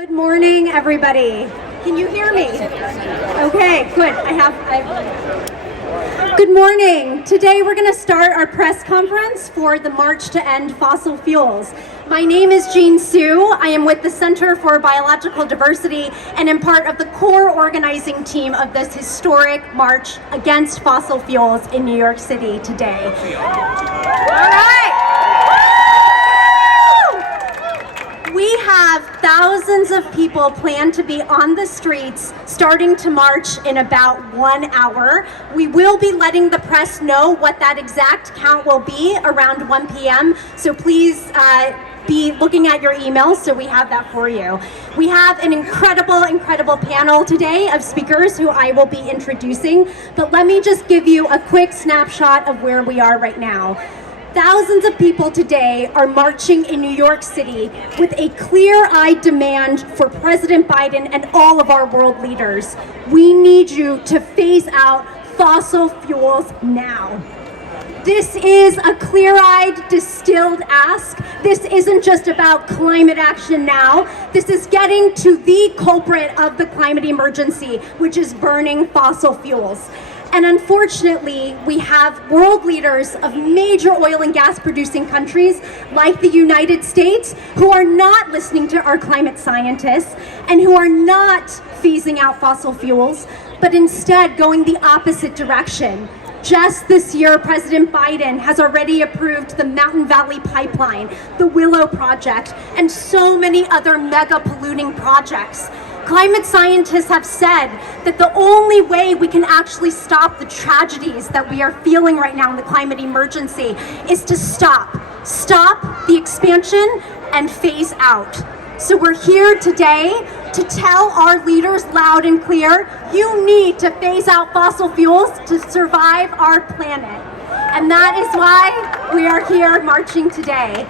Good morning, everybody. Can you hear me? Okay, good. Good morning. Today we're going to start our press conference for the March to End Fossil Fuels. My name is Jean Sue. I am with the Center for Biological Diversity and am part of the core organizing team of this historic march against fossil fuels in New York City today. All right. We have thousands of people planned to be on the streets starting to march in about 1 hour. We will be letting the press know what that exact count will be around 1 p.m. So please be looking at your emails so we have that for you. We have an incredible panel today of speakers who I will be introducing, but let me just give you a quick snapshot of where we are right now. Thousands of people today are marching in New York City with a clear-eyed demand for President Biden and all of our world leaders. We need you to phase out fossil fuels now. This is a clear-eyed, distilled ask. This isn't just about climate action now. This is getting to the culprit of the climate emergency, which is burning fossil fuels. And unfortunately, we have world leaders of major oil and gas producing countries like the United States who are not listening to our climate scientists and who are not phasing out fossil fuels, but instead going the opposite direction. Just this year, President Biden has already approved the Mountain Valley Pipeline, the Willow Project, and so many other mega polluting projects. Climate scientists have said that the only way we can actually stop the tragedies that we are feeling right now in the climate emergency is to stop the expansion and phase out. So we're here today to tell our leaders loud and clear, you need to phase out fossil fuels to survive our planet. And that is why we are here marching today.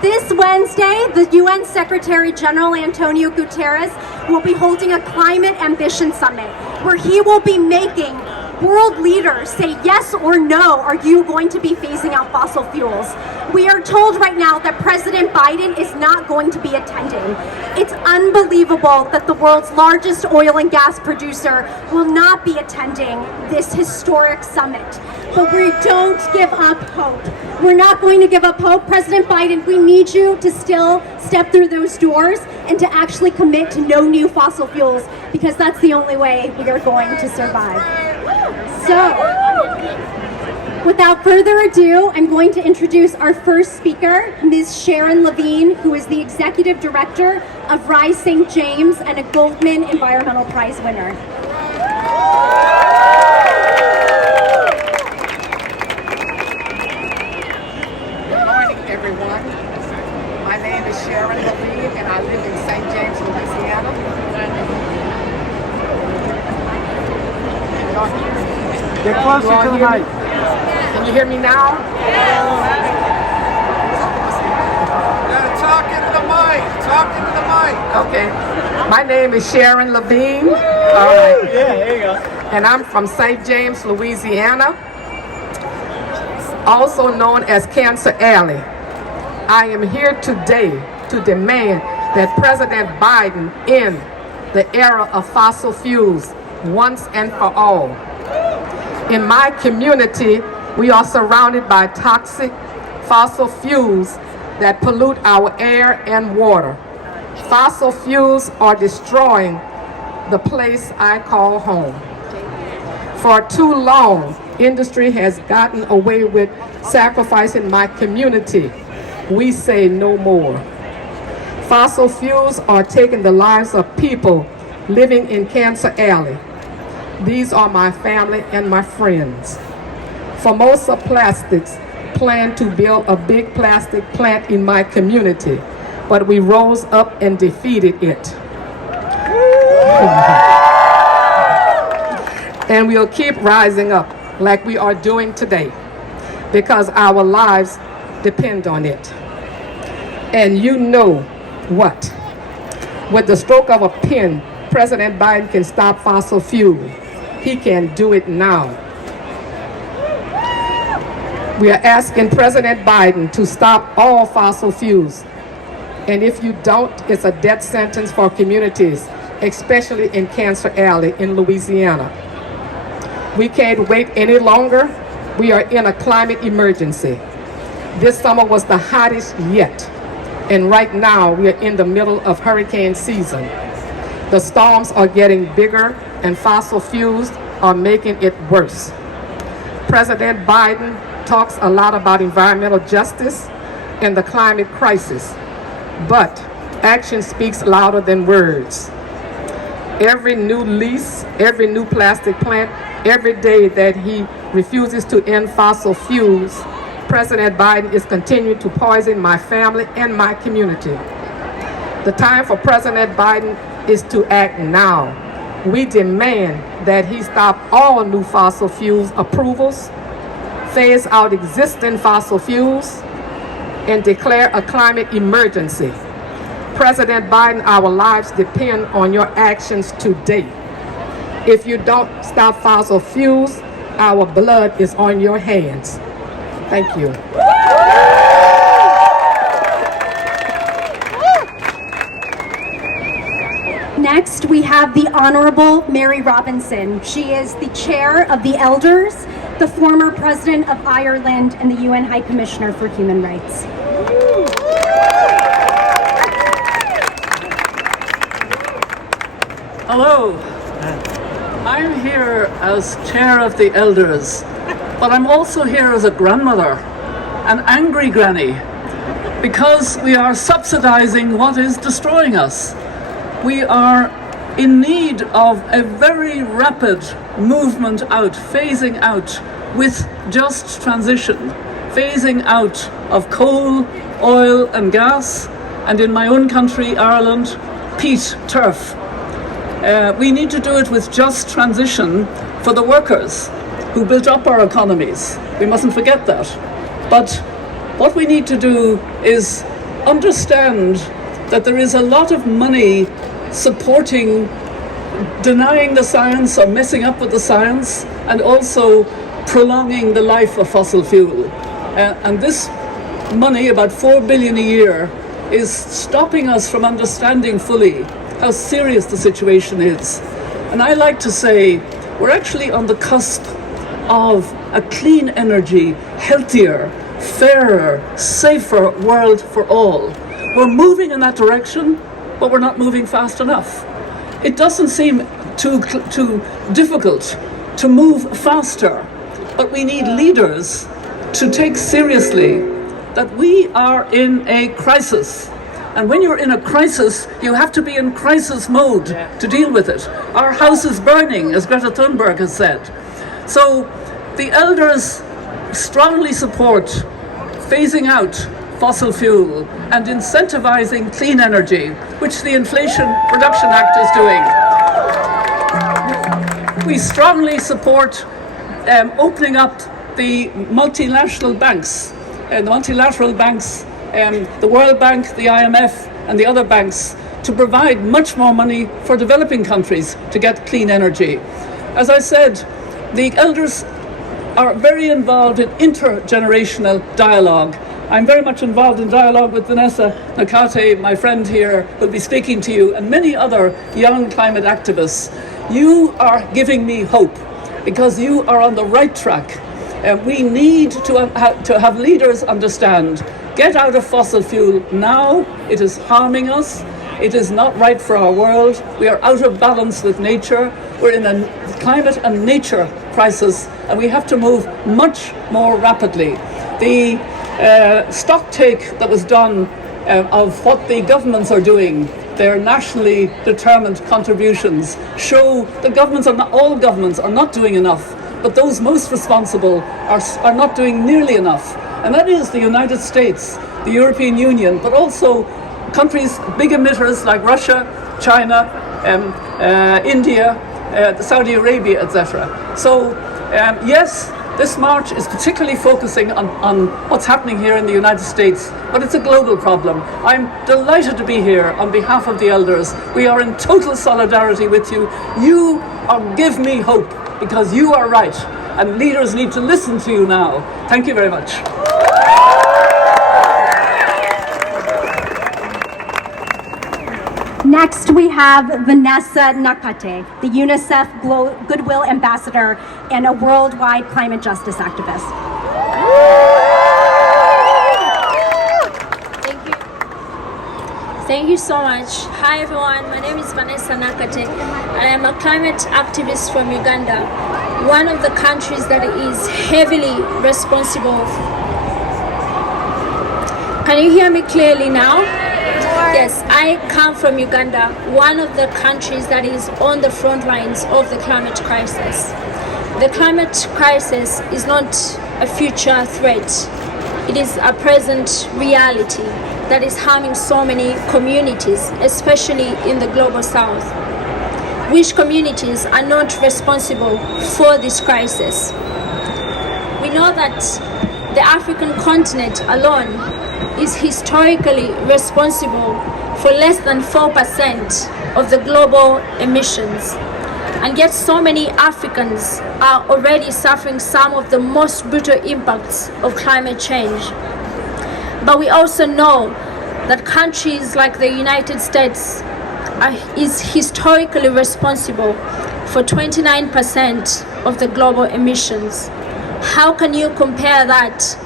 This Wednesday, the UN Secretary General Antonio Guterres will be holding a Climate Ambition Summit where he will be making world leaders say yes or no, are you going to be phasing out fossil fuels? We are told right now that President Biden is not going to be attending. It's unbelievable that the world's largest oil and gas producer will not be attending this historic summit. But we don't give up hope. We're not going to give up hope. President Biden, we need you to still step through those doors and to actually commit to no new fossil fuels, because that's the only way we are going to survive. So, without further ado, I'm going to introduce our first speaker, Ms. Sharon Levine, who is the Executive Director of Rise St. James and a Goldman Environmental Prize winner. Good morning, everyone. My name is Sharon Levine, and I live in St. James, Louisiana. Get closer to the mic. Can you hear me now? Talk into the mic. Talk into the mic. Okay. My name is Sharon Levine. All right. Yeah, there you go. And I'm from St. James, Louisiana, also known as Cancer Alley. I am here today to demand that President Biden end the era of fossil fuels once and for all. In my community, we are surrounded by toxic fossil fuels that pollute our air and water. Fossil fuels are destroying the place I call home. For too long, industry has gotten away with sacrificing my community. We say no more. Fossil fuels are taking the lives of people living in Cancer Alley. These are my family and my friends. Formosa Plastics planned to build a big plastic plant in my community, but we rose up and defeated it. And we'll keep rising up like we are doing today, because our lives depend on it. And you know what? With the stroke of a pen, President Biden can stop fossil fuel. He can do it now. We are asking President Biden to stop all fossil fuels And if you don't, it's a death sentence for communities, especially in Cancer Alley in Louisiana. We can't wait any longer. We are in a climate emergency. This summer was the hottest yet. And right now, we are in the middle of hurricane season. The storms are getting bigger, and fossil fuels are making it worse. President Biden talks a lot about environmental justice and the climate crisis, but action speaks louder than words. Every new lease, every new plastic plant, every day that he refuses to end fossil fuels, President Biden is continuing to poison my family and my community. The time for President Biden is to act now. We demand that he stop all new fossil fuels approvals, phase out existing fossil fuels, and declare a climate emergency. President Biden, our lives depend on your actions today. If you don't stop fossil fuels, our blood is on your hands. Thank you. Next, we have the Honorable Mary Robinson. She is the chair of the Elders, the former president of Ireland, and the UN High Commissioner for Human Rights. Hello. I'm here as chair of the Elders, but I'm also here as a grandmother, an angry granny, because we are subsidizing what is destroying us. We are in need of a very rapid movement out, phasing out with just transition, phasing out of coal, oil and gas, and in my own country, Ireland, peat, turf. We need to do it with just transition for the workers who built up our economies. We mustn't forget that. But what we need to do is understand that there is a lot of money supporting denying the science or messing up with the science, and also prolonging the life of fossil fuel. And this money, about 4 billion a year, is stopping us from understanding fully how serious the situation is. And I like to say we're actually on the cusp of a clean energy, healthier, fairer, safer world for all. We're moving in that direction, but we're not moving fast enough. It doesn't seem too difficult to move faster, but we need leaders to take seriously that we are in a crisis. And when you're in a crisis, you have to be in crisis mode to deal with it. Our house is burning, as Greta Thunberg has said. So the Elders strongly support phasing out fossil fuel and incentivizing clean energy, which the Inflation Reduction Act is doing. We strongly support opening up the multilateral banks, the World Bank, the IMF, and the other banks, to provide much more money for developing countries to get clean energy. As I said, the Elders are very involved in intergenerational dialogue. I'm very much involved in dialogue with Vanessa Nakate, my friend here, who'll be speaking to you, and many other young climate activists. You are giving me hope, because you are on the right track. We need to have leaders understand, get out of fossil fuel now. It is harming us. It is not right for our world. We are out of balance with nature. We're in a climate and nature crisis, and we have to move much more rapidly. The stock take that was done of what the governments are doing, their nationally determined contributions, show that all governments are not doing enough, but those most responsible are not doing nearly enough. And that is the United States, the European Union, but also countries, big emitters like Russia, China, India, Saudi Arabia, etc. So yes, this march is particularly focusing on what's happening here in the United States, but it's a global problem. I'm delighted to be here on behalf of the Elders. We are in total solidarity with you. You give me hope, because you are right, and leaders need to listen to you now. Thank you very much. Next, we have Vanessa Nakate, the UNICEF Goodwill Ambassador and a worldwide climate justice activist. Thank you so much. Hi everyone, my name is Vanessa Nakate and I am a climate activist from Uganda, one of the countries that is heavily responsible. Can you hear me clearly now? Yes, I come from Uganda, one of the countries that is on the front lines of the climate crisis. The climate crisis is not a future threat. It is a present reality that is harming so many communities, especially in the global south. Which communities are not responsible for this crisis? We know that the African continent alone is historically responsible for less than 4% of the global emissions. And yet so many Africans are already suffering some of the most brutal impacts of climate change. But we also know that countries like the United States is historically responsible for 29% of the global emissions. How can you compare that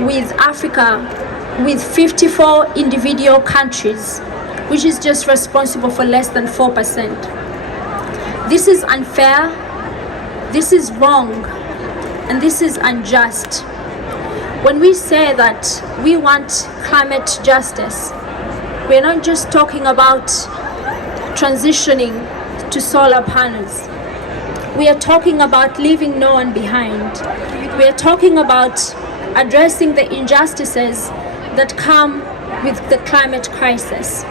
with Africa, with 54 individual countries, which is just responsible for less than 4%? This is unfair, this is wrong, and this is unjust. When we say that we want climate justice, we're not just talking about transitioning to solar panels. We are talking about leaving no one behind. We are talking about addressing the injustices that come with the climate crisis.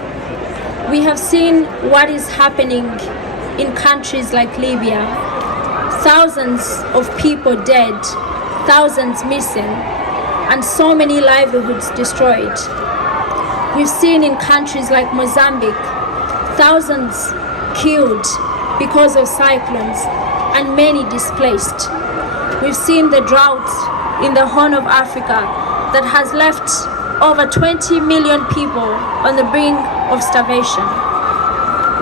We have seen what is happening in countries like Libya. Thousands of people dead, thousands missing, and so many livelihoods destroyed. We've seen in countries like Mozambique, thousands killed because of cyclones and many displaced. We've seen the drought in the Horn of Africa that has left over 20 million people on the brink of starvation.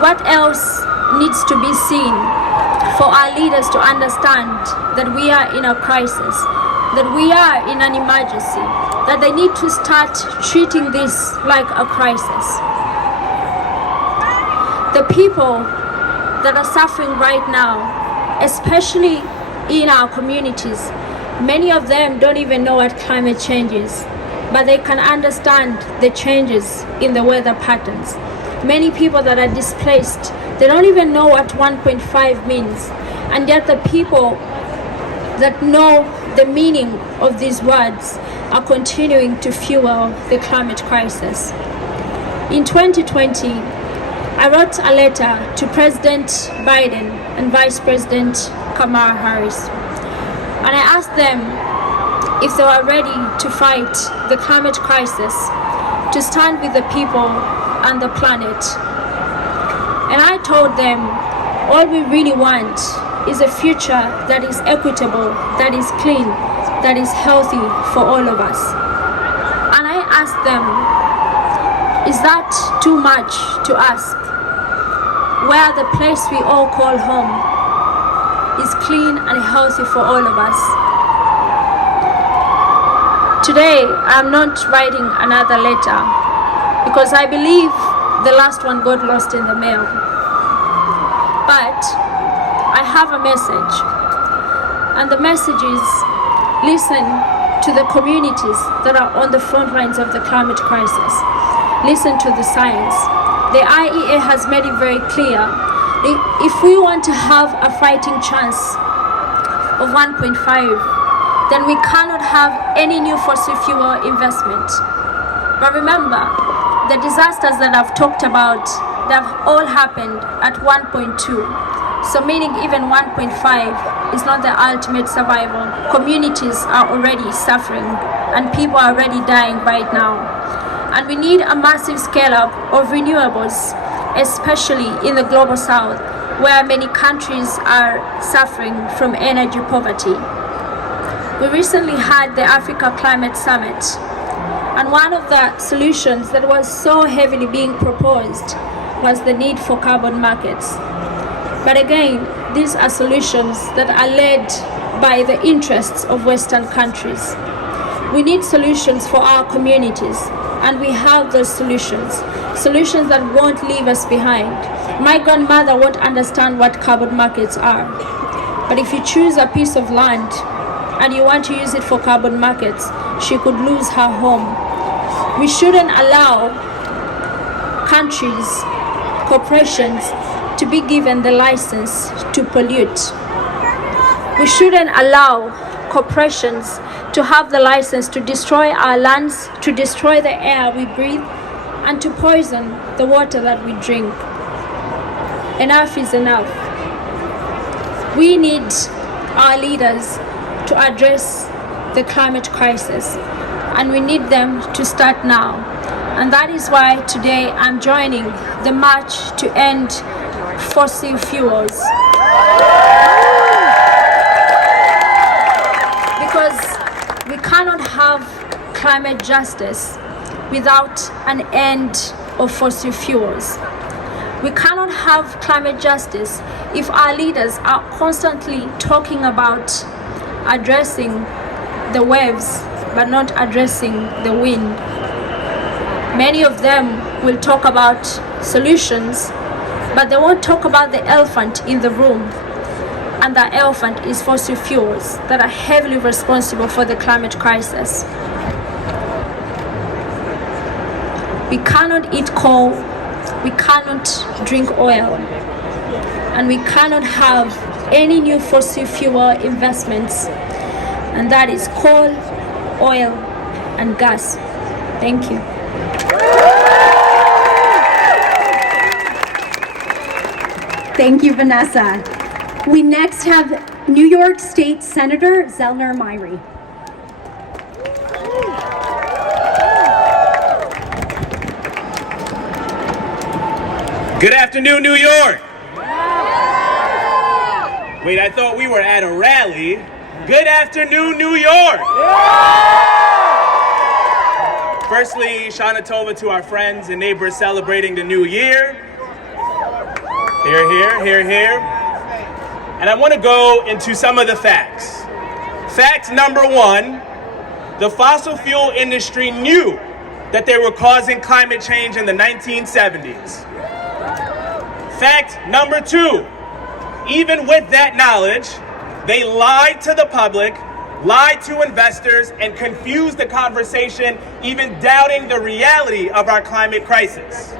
What else needs to be seen for our leaders to understand that we are in a crisis, that we are in an emergency, that they need to start treating this like a crisis? The people that are suffering right now, especially in our communities, many of them don't even know what climate change is, but they can understand the changes in the weather patterns. Many people that are displaced, they don't even know what 1.5 means, and yet the people that know the meaning of these words are continuing to fuel the climate crisis. In 2020, I wrote a letter to President Biden and Vice President Kamala Harris, and I asked them if they were ready to fight the climate crisis, to stand with the people and the planet. And I told them all we really want is a future that is equitable, that is clean, that is healthy for all of us. And I asked them, is that too much to ask, where the place we all call home is clean and healthy for all of us? Today, I'm not writing another letter because I believe the last one got lost in the mail. But I have a message, and the message is listen to the communities that are on the front lines of the climate crisis. Listen to the science. The IEA has made it very clear. If we want to have a fighting chance of 1.5, then we cannot have any new fossil fuel investment. But remember, the disasters that I've talked about, they have all happened at 1.2. So meaning even 1.5 is not the ultimate survival. Communities are already suffering and people are already dying right now. And we need a massive scale up of renewables, especially in the global south, where many countries are suffering from energy poverty. We recently had the Africa Climate Summit, and one of the solutions that was so heavily being proposed was the need for carbon markets. But again, these are solutions that are led by the interests of Western countries. We need solutions for our communities, and we have those solutions that won't leave us behind. My grandmother won't understand what carbon markets are. But if you choose a piece of land and you want to use it for carbon markets, she could lose her home. We shouldn't allow countries, corporations to be given the license to pollute. We shouldn't allow corporations to have the license to destroy our lands, to destroy the air we breathe, and to poison the water that we drink. Enough is enough. We need our leaders to address the climate crisis, and we need them to start now. And that is why today I'm joining the march to end fossil fuels. Because we cannot have climate justice without an end of fossil fuels. We cannot have climate justice if our leaders are constantly talking about addressing the waves but not addressing the wind. Many of them will talk about solutions, but they won't talk about the elephant in the room. And that elephant is fossil fuels that are heavily responsible for the climate crisis. We cannot eat coal, we cannot drink oil, and we cannot have any new fossil fuel investments, and that is coal, oil, and gas. Thank you. Thank you, Vanessa. We next have New York State Senator Zellner Myrie. Good afternoon, New York. Wait, I thought we were at a rally. Good afternoon, New York. Firstly, Shana Tova to our friends and neighbors celebrating the new year. Hear, hear, hear, hear. And I want to go into some of the facts. Fact number one, the fossil fuel industry knew that they were causing climate change in the 1970s. Fact number two, even with that knowledge, they lied to the public, lied to investors, and confused the conversation, even doubting the reality of our climate crisis.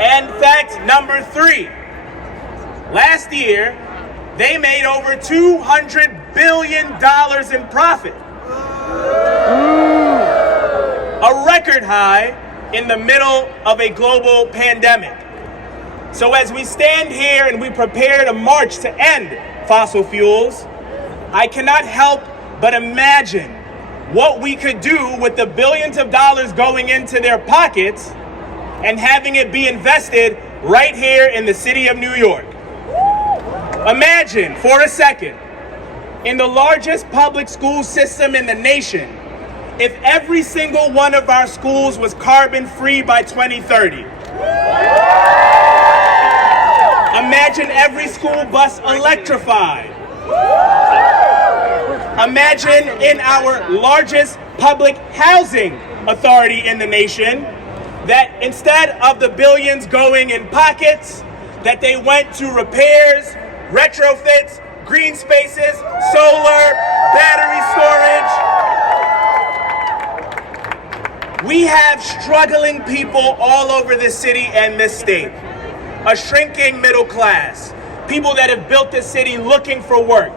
And fact number three, last year, they made over $200 billion in profit. A record high in the middle of a global pandemic. So as we stand here and we prepare to march to end fossil fuels, I cannot help but imagine what we could do with the billions of dollars going into their pockets and having it be invested right here in the city of New York. Imagine for a second, in the largest public school system in the nation, if every single one of our schools was carbon free by 2030. Imagine every school bus electrified. Imagine in our largest public housing authority in the nation that instead of the billions going in pockets, that they went to repairs, retrofits, green spaces, solar, battery storage. We have struggling people all over this city and this state. A shrinking middle class, people that have built this city looking for work.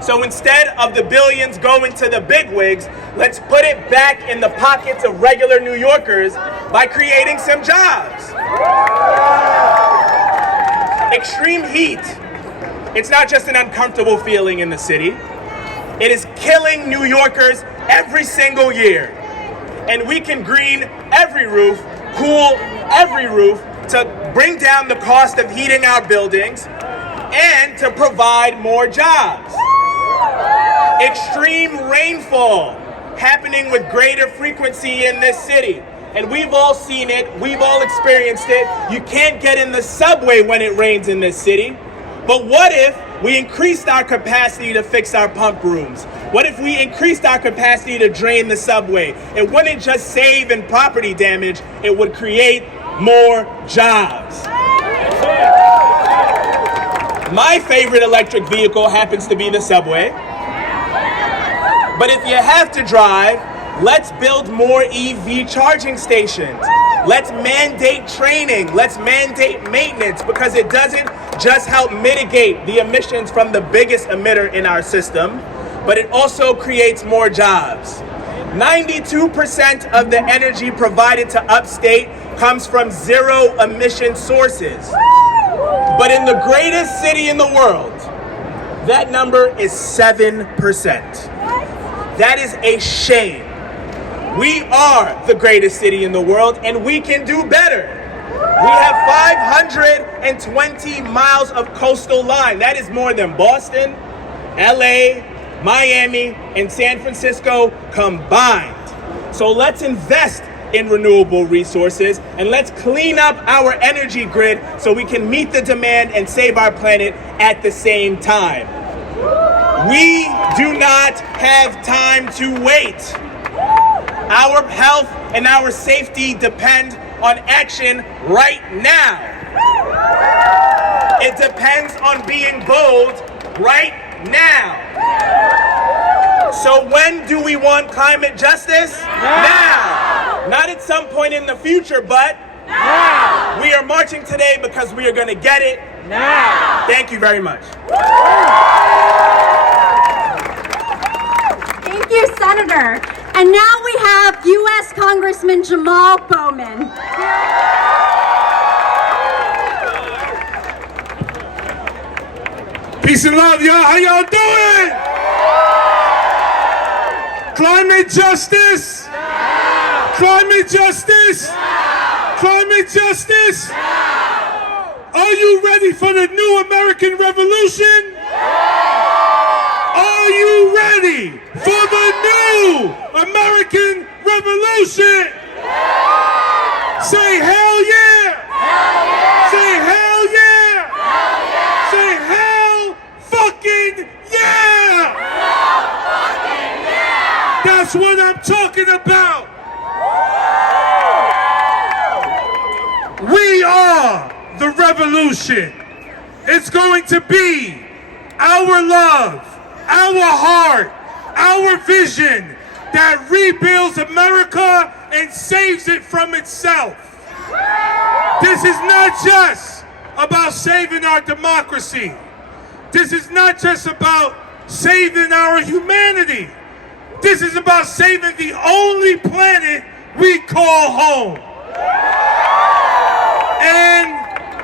So instead of the billions going to the bigwigs, let's put it back in the pockets of regular New Yorkers by creating some jobs. Extreme heat. It's not just an uncomfortable feeling in the city. It is killing New Yorkers every single year. And we can green every roof, cool every roof, to bring down the cost of heating our buildings and to provide more jobs. Extreme rainfall happening with greater frequency in this city. and we've all seen it, we've all experienced it. You can't get in the subway when it rains in this city. But what if we increased our capacity to fix our pump rooms? What if we increased our capacity to drain the subway? It wouldn't just save in property damage, it would create more jobs. My favorite electric vehicle happens to be the subway. But if you have to drive, let's build more EV charging stations. Let's mandate training. Let's mandate maintenance, because it doesn't just help mitigate the emissions from the biggest emitter in our system, but it also creates more jobs. 92% of the energy provided to upstate comes from zero emission sources. But in the greatest city in the world, that number is 7%. That is a shame. We are the greatest city in the world, and we can do better. We have 520 miles of coastal line. That is more than Boston, LA, Miami, and San Francisco combined. So let's invest in renewable resources, and let's clean up our energy grid so we can meet the demand and save our planet at the same time. We do not have time to wait. Our health and our safety depend on action right now. It depends on being bold right now. So when do we want climate justice? Now. Not at some point in the future, but now. We are marching today because we are going to get it now. Thank you very much. Thank you, Senator. And now we have U.S. Congressman Jamal Bowman. Peace and love, y'all. How y'all doing? Climate justice? Climate justice? Climate justice? Are you ready for the new American Revolution? Are you ready for the new American Revolution? Say hell yeah! Hell yeah! Say hell yeah! Hell yeah! Say hell fucking yeah! Hell fucking yeah! That's what I'm talking about. We are the revolution. It's going to be our love, our heart, our vision that rebuilds America and saves it from itself. This is not just about saving our democracy. This is not just about saving our humanity. This is about saving the only planet we call home. And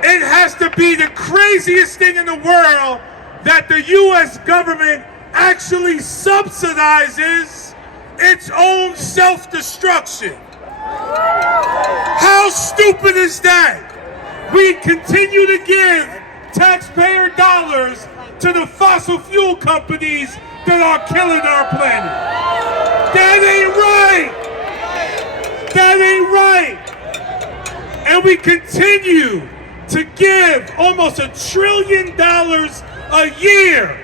it has to be the craziest thing in the world that the U.S. government actually subsidizes its own self-destruction. How stupid is that? We continue to give taxpayer dollars to the fossil fuel companies that are killing our planet. That ain't right. That ain't right. And we continue to give almost $1 trillion a year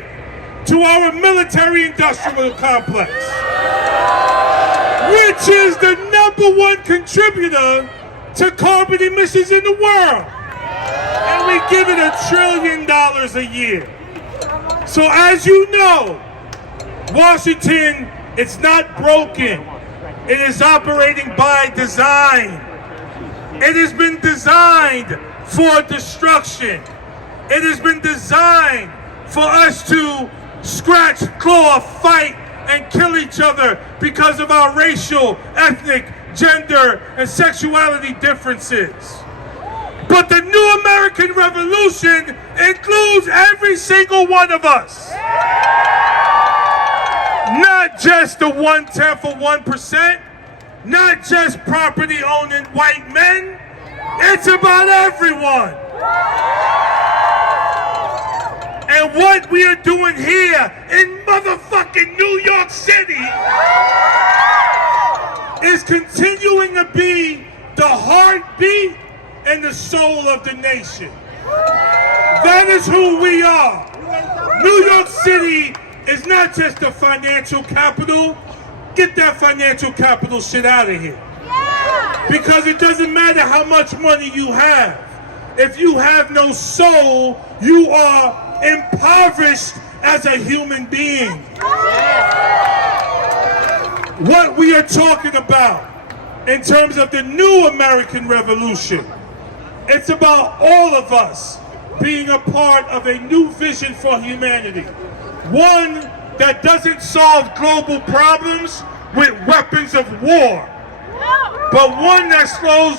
to our military-industrial complex, which is the #1 contributor to carbon emissions in the world. And we give it $1 trillion a year. So as you know, Washington, it's not broken. It is operating by design. It has been designed for destruction. It has been designed for us to scratch, claw, fight, and kill each other because of our racial, ethnic, gender, and sexuality differences. But the new American Revolution includes every single one of us. Not just the 1/10 of 1%, not just property-owning white men. It's about everyone. And what we are doing here in motherfucking New York City is continuing to be the heartbeat and the soul of the nation. That is who we are. New York City is not just the financial capital. Get that financial capital shit out of here. Because it doesn't matter how much money you have. If you have no soul, you are impoverished as a human being. What we are talking about in terms of the new American Revolution, it's about all of us being a part of a new vision for humanity. One that doesn't solve global problems with weapons of war, but one that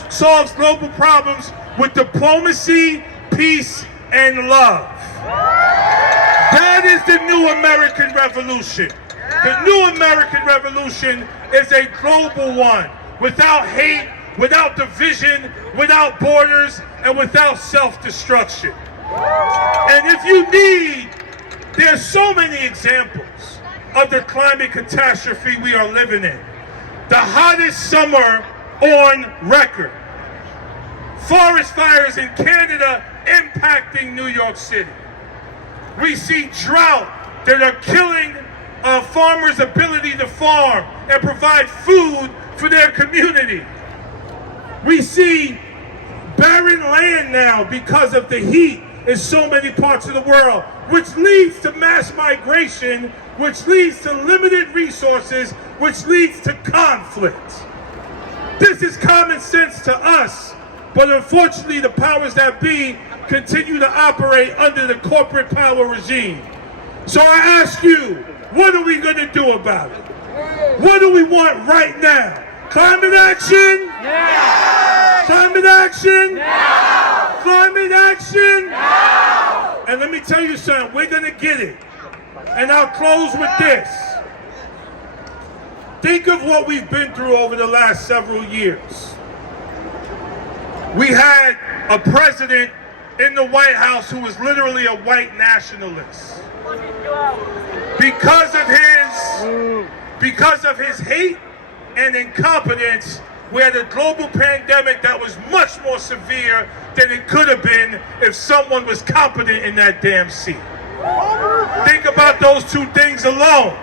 solves global problems with diplomacy, peace, and love. That is the new American Revolution. The new American Revolution is a global one, without hate, without division, without borders, and without self-destruction. And if you need, there's so many examples of the climate catastrophe we are living in. The hottest summer on record. Forest fires in Canada impacting New York City. We see drought that are killing farmers' ability to farm and provide food for their community. We see barren land now because of the heat in so many parts of the world, which leads to mass migration, which leads to limited resources, which leads to conflict. This is common sense to us, but unfortunately the powers that be continue to operate under the corporate power regime. So I ask you, what are we going to do about it? What do we want right now? Climate action? Now! Climate action? Now! Climate action? Now! And let me tell you something, we're going to get it. And I'll close with this. Think of what we've been through over the last several years. We had a president in the White House who was literally a white nationalist. Because of his hate and incompetence, we had a global pandemic that was much more severe than it could have been if someone was competent in that damn seat. Think about those two things alone.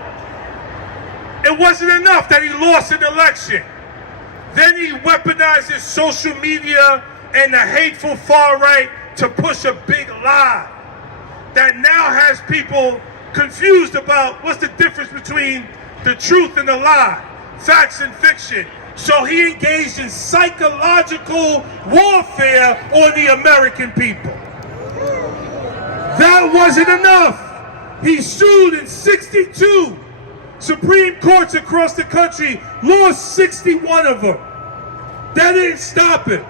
It wasn't enough that he lost an election. Then he weaponized his social media and the hateful far right to push a big lie that now has people confused about what's the difference between the truth and the lie, facts and fiction. So he engaged in psychological warfare on the American people. That wasn't enough. He sued in 62 Supreme Courts across the country, lost 61 of them. That didn't stop him.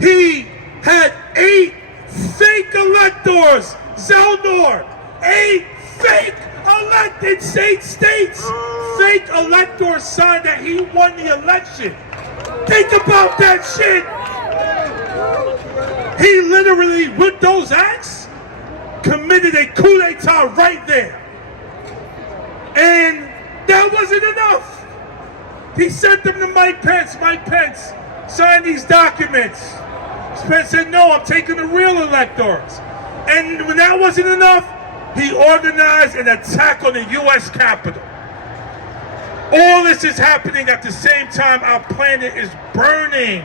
He had 8 fake electors, Zellnor, 8 fake elected states. Fake electors signed that he won the election. Think about that shit. He literally, with those acts, committed a coup d'etat right there. And that wasn't enough. He sent them to Mike Pence. Mike Pence signed these documents. Pence said, no, I'm taking the real electors. And when that wasn't enough, he organized an attack on the U.S. Capitol. All this is happening at the same time our planet is burning.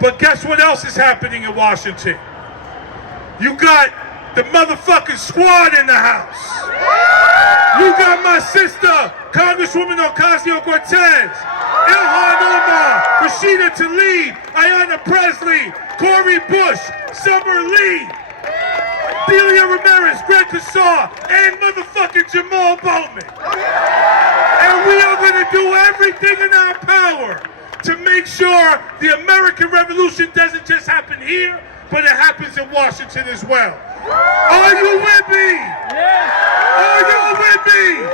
But guess what else is happening in Washington? You got the motherfucking squad in the house. You got my sister, Congresswoman Ocasio-Cortez, Ilhan Omar, Rashida Tlaib, Ayanna Pressley, Cori Bush, Summer Lee, Delia Ramirez, Greg Casar, and motherfucking Jamal Bowman. And we are going to do everything in our power to make sure the American Revolution doesn't just happen here, but it happens in Washington as well. Are you with me? Are you with me?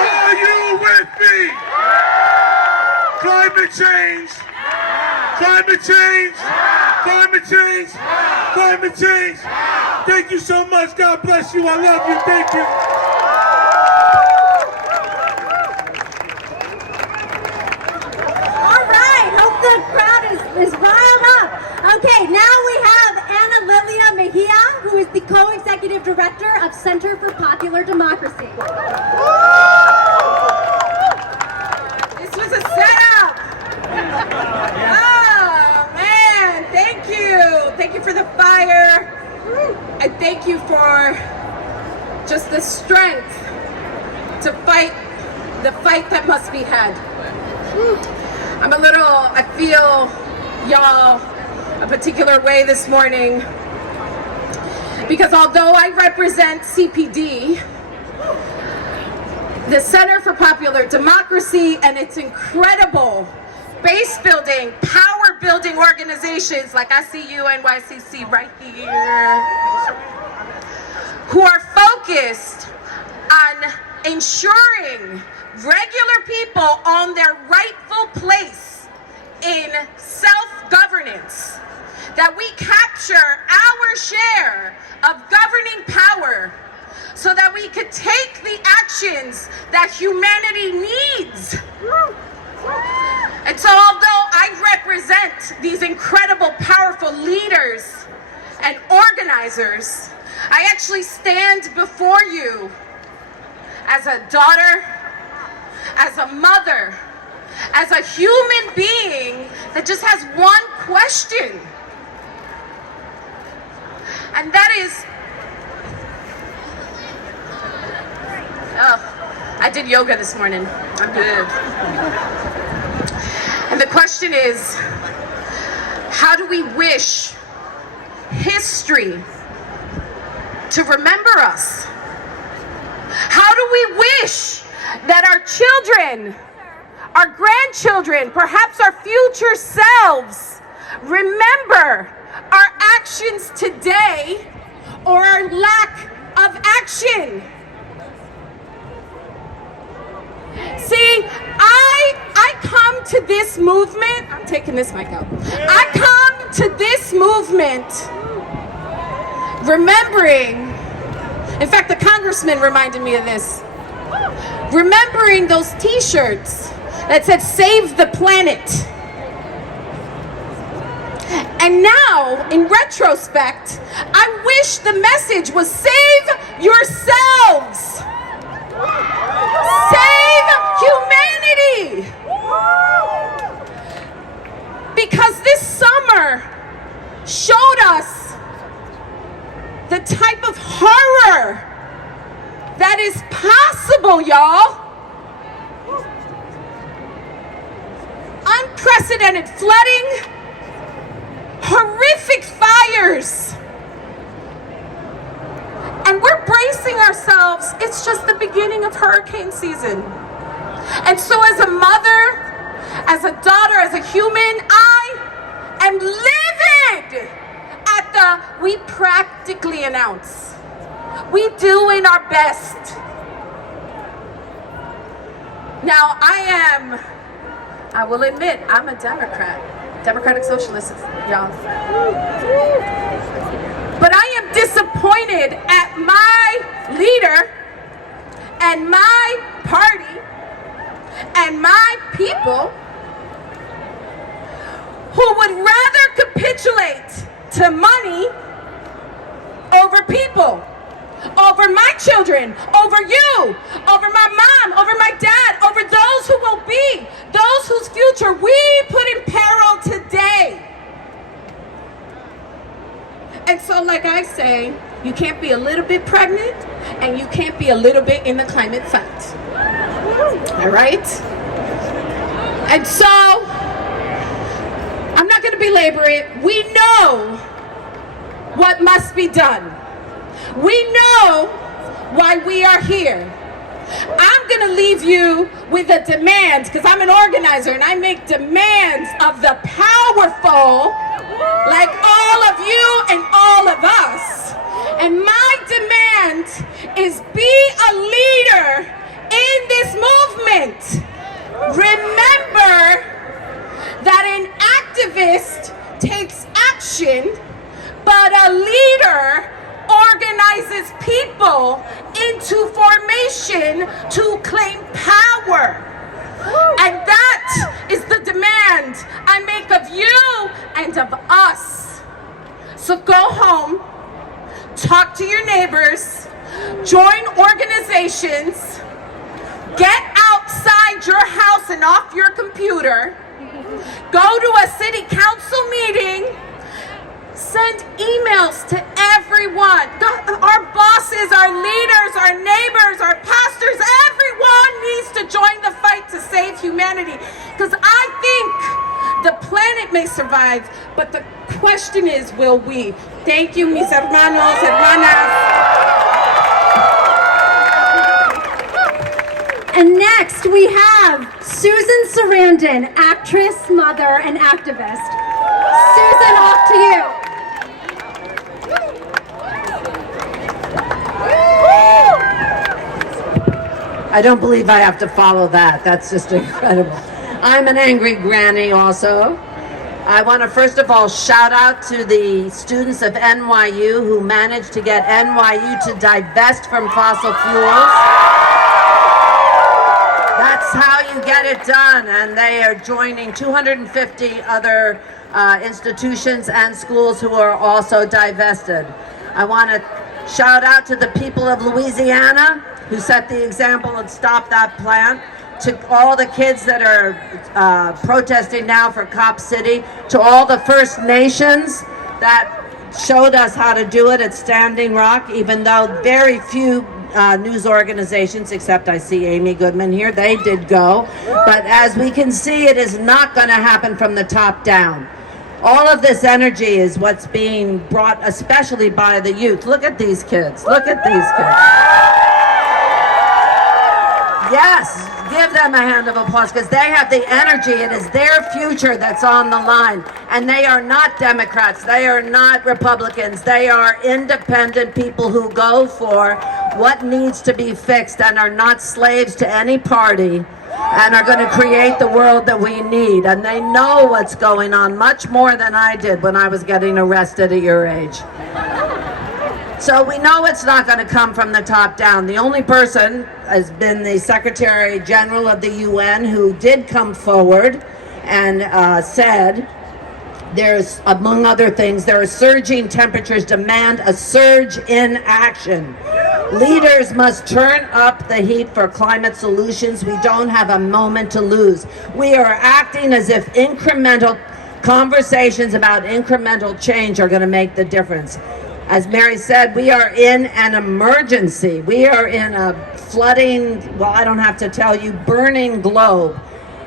Are you with me? Climate change. Climate change. Climate change. Climate change. Thank you so much. God bless you. I love you. Thank you. is riled up. Okay, now we have Ana Lilia Mejia, who is the co-executive director of Center for Popular Democracy. This was a setup. Oh man, thank you. Thank you for the fire. And thank you for just the strength to fight the fight that must be had. I feel y'all a particular way this morning because although I represent CPD, the Center for Popular Democracy and its incredible base building, power building organizations like I see you NYCC right here, who are focused on ensuring regular people on their rightful place in self-governance, that we capture our share of governing power so that we could take the actions that humanity needs. And so although I represent these incredible, powerful leaders and organizers, I actually stand before you as a daughter, as a mother, as a human being that just has one question. And that is, I did yoga this morning. I'm good. And the question is, how do we wish history to remember us? How do we wish that our children, our grandchildren, perhaps our future selves remember our actions today or our lack of action? See, I come to this movement, I'm taking this mic out. I come to this movement remembering, in fact, the congressman reminded me of this, remembering those t-shirts that said, "Save the planet." And now, in retrospect, I wish the message was save yourselves. Save humanity. Because this summer showed us the type of horror that is possible, y'all. Unprecedented flooding, horrific fires. And we're bracing ourselves. It's just the beginning of hurricane season. And so as a mother, as a daughter, as a human, I am livid at the we practically announce. We doing our best. Now I will admit, I'm a Democrat. Democratic Socialist, y'all. But I am disappointed at my leader and my party and my people who would rather capitulate to money over people, over my children, over you, over my mom, over my dad, over those who will be, those whose future we put in peril today. And so, like I say, you can't be a little bit pregnant and you can't be a little bit in the climate fight. All right? And so, I'm not going to belabor it. We know what must be done. We know why we are here. I'm going to leave you with a demand, because I'm an organizer and I make demands of the powerful, like all of you and all of us. And my demand is be a leader in this movement. Remember that an activist takes action, but a leader organizes people into formation to claim power. And that is the demand I make of you and of us. So go home, talk to your neighbors, join organizations, get outside your house and off your computer, go to a city council meeting, send emails to everyone. Our bosses, our leaders, our neighbors, our pastors, everyone needs to join the fight to save humanity. Because I think the planet may survive, but the question is, will we? Thank you, mis hermanos, hermanas. And next we have Susan Sarandon, actress, mother, and activist. Susan, off to you. I don't believe I have to follow that. That's just incredible. I'm an angry granny also. I want to first of all shout out to the students of NYU who managed to get NYU to divest from fossil fuels. That's how you get it done, and they are joining 250 other institutions and schools who are also divested. I want to shout out to the people of Louisiana who set the example and stopped that plant, to all the kids that are protesting now for Cop City, to all the First Nations that showed us how to do it at Standing Rock, even though very few news organizations, except I see Amy Goodman here, they did go. But as we can see, it is not going to happen from the top down. All of this energy is what's being brought, especially by the youth. Look at these kids. Look at these kids. Yes, give them a hand of applause because they have the energy. It is their future that's on the line. And they are not Democrats. They are not Republicans. They are independent people who go for what needs to be fixed and are not slaves to any party and are going to create the world that we need. And they know what's going on much more than I did when I was getting arrested at your age. So we know it's not going to come from the top down. The only person has been the Secretary General of the UN who did come forward and said there's, among other things, there are surging temperatures demand a surge in action. Leaders must turn up the heat for climate solutions. We don't have a moment to lose. We are acting as if incremental conversations about incremental change are going to make the difference. As Mary said, we are in an emergency. We are in a flooding, well, I don't have to tell you, burning globe.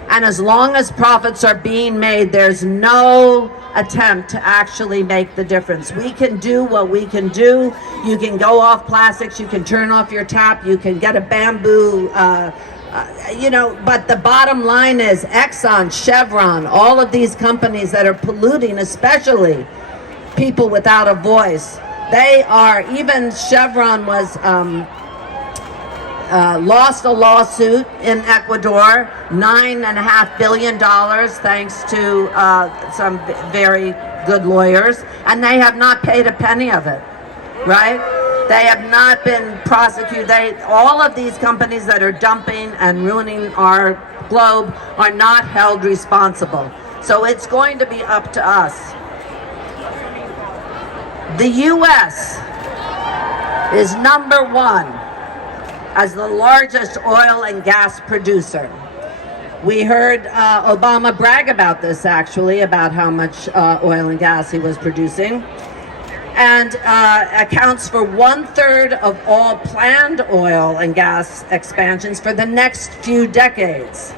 And as long as profits are being made, there's no attempt to actually make the difference. We can do what we can do. You can go off plastics, you can turn off your tap, you can get a bamboo, but the bottom line is Exxon, Chevron, all of these companies that are polluting, especially people without a voice. They are, even Chevron was lost a lawsuit in Ecuador, $9.5 billion, thanks to some very good lawyers, and they have not paid a penny of it, right? They have not been prosecuted. All of these companies that are dumping and ruining our globe are not held responsible. So it's going to be up to us. The U.S. is number one as the largest oil and gas producer. We heard Obama brag about this, actually, about how much oil and gas he was producing, and accounts for 1/3 of all planned oil and gas expansions for the next few decades.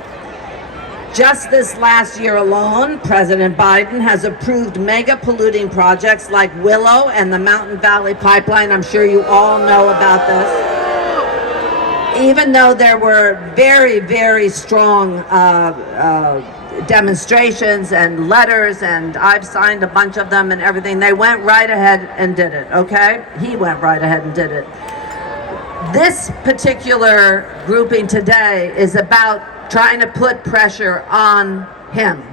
Just this last year alone, President Biden has approved mega polluting projects like Willow and the Mountain Valley Pipeline. I'm sure you all know about this. Even though there were very, very strong demonstrations and letters, and I've signed a bunch of them and everything, they went right ahead and did it, okay? He went right ahead and did it. This particular grouping today is about trying to put pressure on him,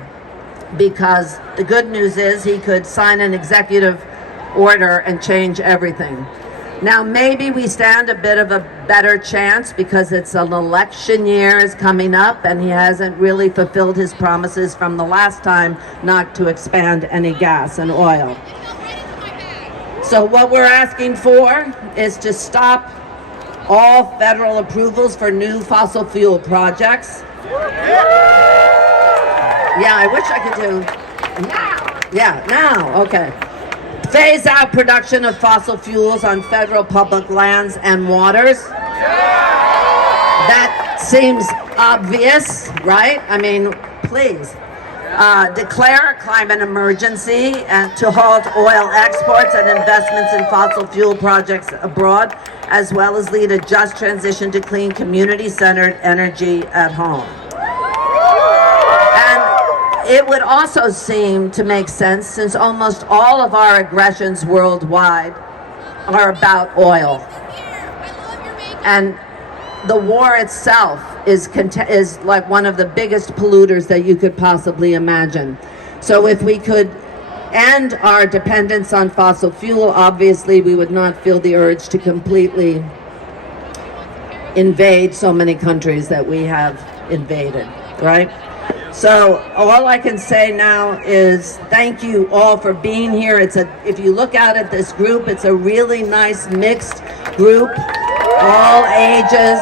because the good news is he could sign an executive order and change everything. Now, maybe we stand a bit of a better chance because it's an election year is coming up and he hasn't really fulfilled his promises from the last time not to expand any gas and oil. So what we're asking for is to stop all federal approvals for new fossil fuel projects. Yeah, I wish I could do now. Yeah, now, okay. Phase out production of fossil fuels on federal public lands and waters. That seems obvious, right? I mean, please. Declare a climate emergency and to halt oil exports and investments in fossil fuel projects abroad, as well as lead a just transition to clean, community-centered energy at home. It would also seem to make sense since almost all of our aggressions worldwide are about oil. And the war itself is like one of the biggest polluters that you could possibly imagine. So if we could end our dependence on fossil fuel, obviously we would not feel the urge to completely invade so many countries that we have invaded, right? So all I can say now is thank you all for being here. If you look out at this group, it's a really nice mixed group, all ages,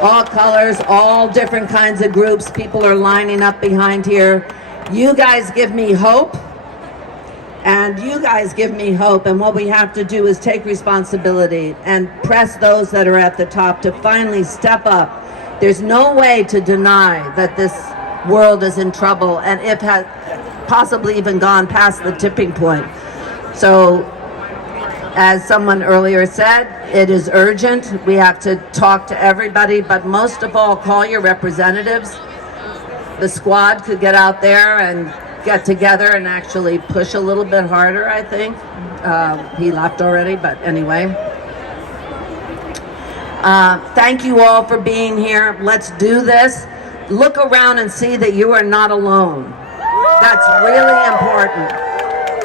all colors, all different kinds of groups. People are lining up behind here. You guys give me hope, and you guys give me hope, and what we have to do is take responsibility and press those that are at the top to finally step up. There's no way to deny that this world is in trouble, and it has possibly even gone past the tipping point. So, as someone earlier said, it is urgent. We have to talk to everybody, but most of all, call your representatives. The squad could get out there and get together and actually push a little bit harder, I think. He left already, but anyway. Thank you all for being here. Let's do this. Look around and see that you are not alone. That's really important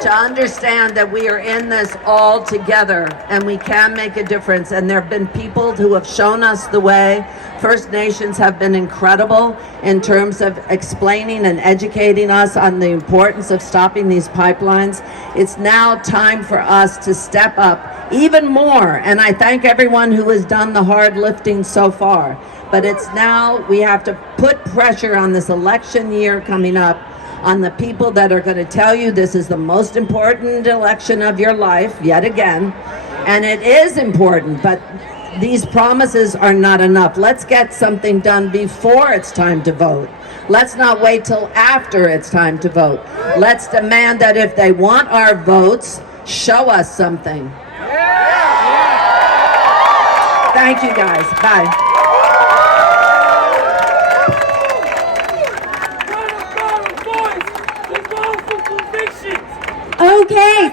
to understand that we are in this all together and we can make a difference. And there have been people who have shown us the way. First Nations have been incredible in terms of explaining and educating us on the importance of stopping these pipelines. It's now time for us to step up even more. And I thank everyone who has done the hard lifting so far. But it's now we have to put pressure on this election year coming up on the people that are going to tell you this is the most important election of your life, yet again. And it is important, but these promises are not enough. Let's get something done before it's time to vote. Let's not wait till after it's time to vote. Let's demand that if they want our votes, show us something. Thank you guys. Bye. Okay.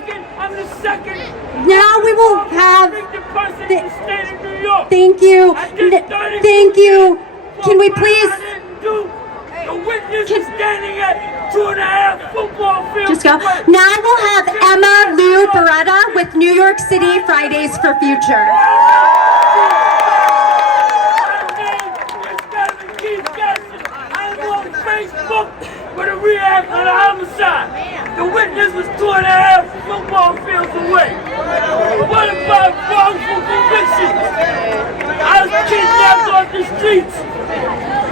Now we will have. Thank you. Thank you. Can we please? Just go. Now we'll have Emma Lou Beretta with New York City Fridays for Future. With a react on a homicide. The witness was 2.5 football fields away. What about wrongful convictions? I was kidnapped off the streets.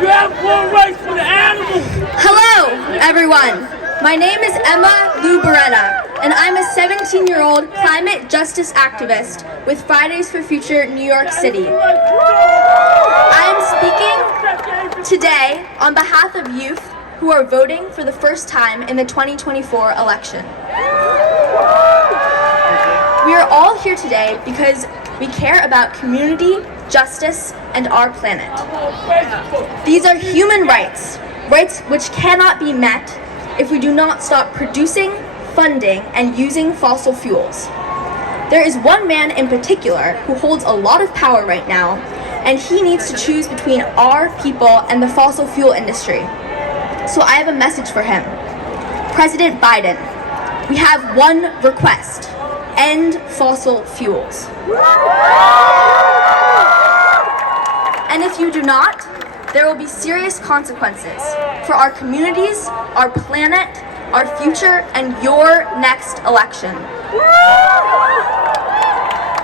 You have more rights for the animals. Hello, everyone. My name is Emma Lou Beretta, and I'm a 17-year-old climate justice activist with Fridays for Future New York City. I am speaking today on behalf of youth who are voting for the first time in the 2024 election. We are all here today because we care about community, justice, and our planet. These are human rights, rights which cannot be met if we do not stop producing, funding, and using fossil fuels. There is one man in particular who holds a lot of power right now, and he needs to choose between our people and the fossil fuel industry. So I have a message for him. President Biden, we have one request. end fossil fuels. And if you do not, there will be serious consequences for our communities, our planet, our future, and your next election.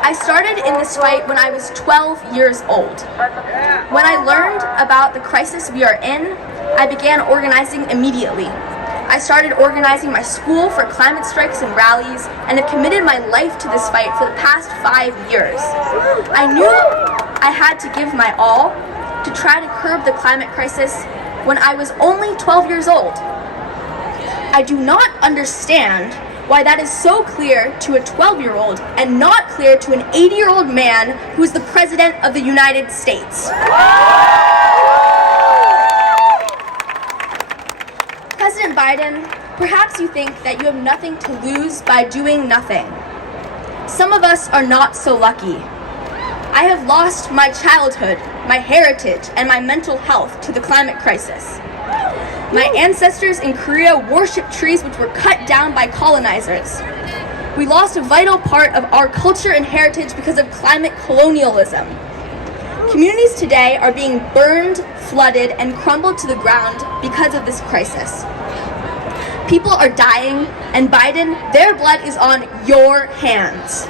I started in this fight when I was 12 years old. When I learned about the crisis we are in, I began organizing immediately. I started organizing my school for climate strikes and rallies, and have committed my life to this fight for the past 5 years. I knew I had to give my all to try to curb the climate crisis when I was only 12 years old. I do not understand why that is so clear to a 12-year-old and not clear to an 80-year-old man who is the President of the United States. President Biden, perhaps you think that you have nothing to lose by doing nothing. Some of us are not so lucky. I have lost my childhood, my heritage, and my mental health to the climate crisis. My ancestors in Korea worshipped trees which were cut down by colonizers. We lost a vital part of our culture and heritage because of climate colonialism. Communities today are being burned, flooded, and crumbled to the ground because of this crisis. People are dying, and Biden, their blood is on your hands.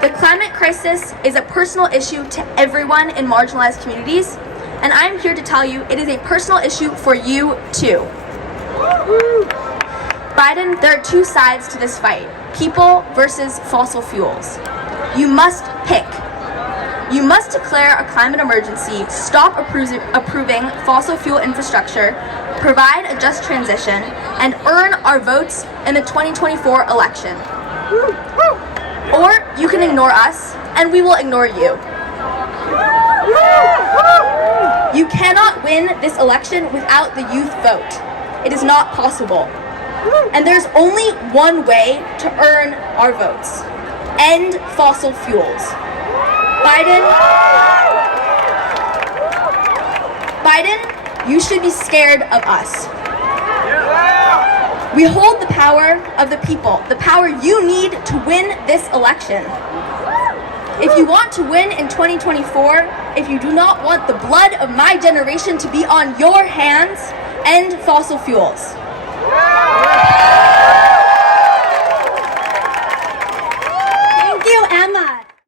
The climate crisis is a personal issue to everyone in marginalized communities, and I'm here to tell you it is a personal issue for you too. Biden, there are two sides to this fight: people versus fossil fuels. You must pick. You must declare a climate emergency, stop approving fossil fuel infrastructure, provide a just transition, and earn our votes in the 2024 election. Or you can ignore us, and we will ignore you. You cannot win this election without the youth vote. It is not possible. And there's only one way to earn our votes: end fossil fuels. Biden, you should be scared of us. We hold the power of the people, the power you need to win this election. If you want to win in 2024, if you do not want the blood of my generation to be on your hands, end fossil fuels.